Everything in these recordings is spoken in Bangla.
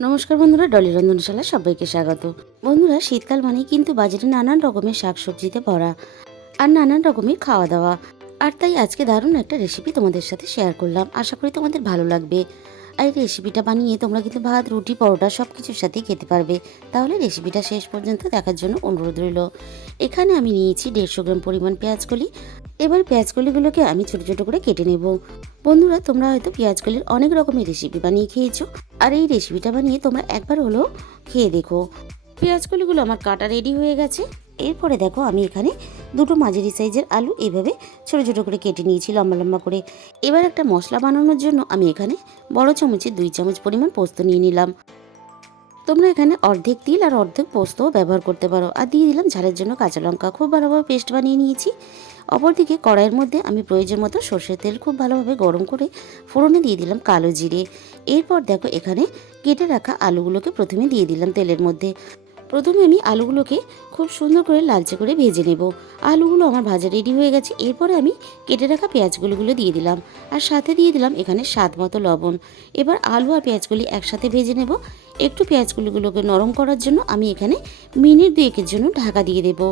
নমস্কার বন্ধুরা, ডলি রন্ধনশালা সবাইকে স্বাগত। বন্ধুরা, শীতকাল মানেই কিন্তু বাজারে নানান রকমের শাকসবজিতে ভরা আর নানান রকমের খাওয়া দাওয়া। আর তাই আজকে দারুণ একটা রেসিপি তোমাদের সাথে শেয়ার করলাম, আশা করি তোমাদের ভালো লাগবে। আর এই রেসিপিটা বানিয়ে তোমরা কিন্তু ভাত, রুটি, পরোটা সব কিছুর সাথেই খেতে পারবে। তাহলে রেসিপিটা শেষ পর্যন্ত দেখার জন্য অনুরোধ রইল। এখানে আমি নিয়েছি 150 গ্রাম পরিমাণ পেঁয়াজকলি। এবার পেঁয়াজকলিগুলোকে আমি ছোটো ছোটো করে কেটে নেব। বন্ধুরা, তোমরা হয়তো পেঁয়াজকলির অনেক রকমের রেসিপি বানিয়ে খেয়েছো, আর এই রেসিপিটা বানিয়ে তোমরা একবার হলেও খেয়ে দেখো। পেঁয়াজকলিগুলো আমার কাটা রেডি হয়ে গেছে। এরপরে দেখো, আমি এখানে দুটো মাঝারি সাইজের আলু এইভাবে ছোটো ছোটো করে কেটে নিয়েছি লম্বা লম্বা করে। এবার একটা মশলা বানানোর জন্য আমি এখানে বড় চামচে 2 চামচ পরিমাণ পোস্ত নিয়ে নিলাম। তোমরা এখানে অর্ধেক তিল আর অর্ধেক পোস্তও ব্যবহার করতে পারো। আর দিয়ে দিলাম ঝালের জন্য কাঁচা লঙ্কা, খুব ভালোভাবে পেস্ট বানিয়ে নিয়েছি। অপরদিকে কড়াইয়ের মধ্যে আমি প্রয়োজন মতো সর্ষের তেল খুব ভালোভাবে গরম করে ফোড়নে দিয়ে দিলাম কালো জিরে। এরপর দেখো, এখানে কেটে রাখা আলুগুলোকে প্রথমে দিয়ে দিলাম তেলের মধ্যে। প্রথমে আমি আলুগুলোকে খুব সুন্দর করে লালচে করে ভেজে নেব। আলুগুলো আমার ভাজা রেডি হয়ে গেছে। এরপরে আমি কেটে রাখা পেঁয়াজগুলো দিয়ে দিলাম, আর সাথে দিয়ে দিলাম এখানে স্বাদ মতো লবণ। এবার আলু আর পেঁয়াজগুলি একসাথে ভেজে নেব। একটু পেঁয়াজগুলোকে নরম করার জন্য আমি এখানে মিনিট 2-এর জন্য ঢাকা দিয়ে দেবো।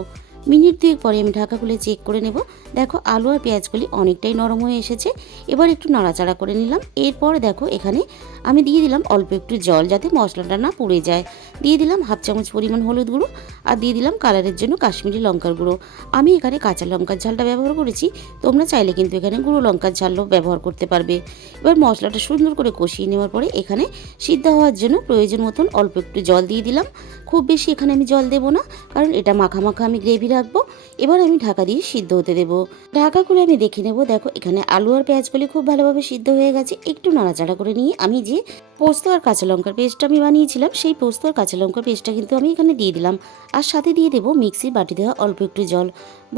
মিনিট 2 পরে আমি ঢাকা খুলে চেক করে নেব। দেখো, আলু আর পেঁয়াজগুলি অনেকটাই নরম হয়ে এসেছে। এবার একটু নাড়াচাড়া করে নিলাম। এরপর দেখো, এখানে আমি দিয়ে দিলাম অল্প একটু জল, যাতে মশলাটা না পুড়ে যায়। দিয়ে দিলাম 1/2 চামচ পরিমাণ হলুদ গুঁড়ো, আর দিয়ে দিলাম কালারের জন্য কাশ্মীরি লঙ্কার গুঁড়ো। আমি এখানে কাঁচা লঙ্কার ঝালটা ব্যবহার করেছি, তোমরা চাইলে কিন্তু এখানে গুঁড়ো লঙ্কার ঝালও ব্যবহার করতে পারবে। এবার মশলাটা সুন্দর করে কষিয়ে নেওয়ার পরে এখানে সিদ্ধ হওয়ার জন্য প্রয়োজন মতন অল্প একটু জল দিয়ে দিলাম। খুব বেশি এখানে আমি জল দেবো না, কারণ এটা মাখা মাখা আমি গ্রেভি রাখবো। এবার আমি ঢাকা দিয়ে সিদ্ধ হতে দেবো। ঢাকা খুলে আমি দেখে নেব। দেখো, এখানে আলু আর পেঁয়াজগুলি খুব ভালোভাবে সিদ্ধ হয়ে গেছে। একটু নাড়াচাড়া করে নিয়ে আমি যে পোস্ত আর কাঁচা লঙ্কার পেস্টটা আমি বানিয়েছিলাম, সেই পোস্ত আর কাঁচা লঙ্কার পেস্টটা কিন্তু আমি এখানে দিয়ে দিলাম। আর সাথে দিয়ে দেবো মিক্সির বাটি দেওয়া অল্প একটু জল।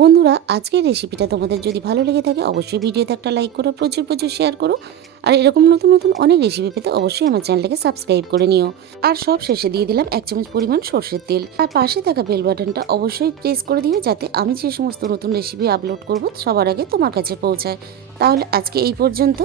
বন্ধুরা, আজকের রেসিপিটা তোমাদের যদি ভালো লেগে থাকে অবশ্যই ভিডিওতে একটা লাইক করো, প্রচুর প্রচুর শেয়ার করো। আর এরকম নতুন নতুন অনেক রেসিপি পেতে অবশ্যই আমার চ্যানেলটাকে সাবস্ক্রাইব করে নিও। আর সব শেষে দিয়ে দিলাম 1 চামচ পরিমাণ সর্ষের তেল। আর পাশে থাকা বেল বাটনটা অবশ্যই প্রেস করে দিও, যাতে আমি যে সমস্ত নতুন রেসিপি আপলোড করব সবার আগে তোমার কাছে পৌঁছায়। তাহলে আজকে এই পর্যন্ত।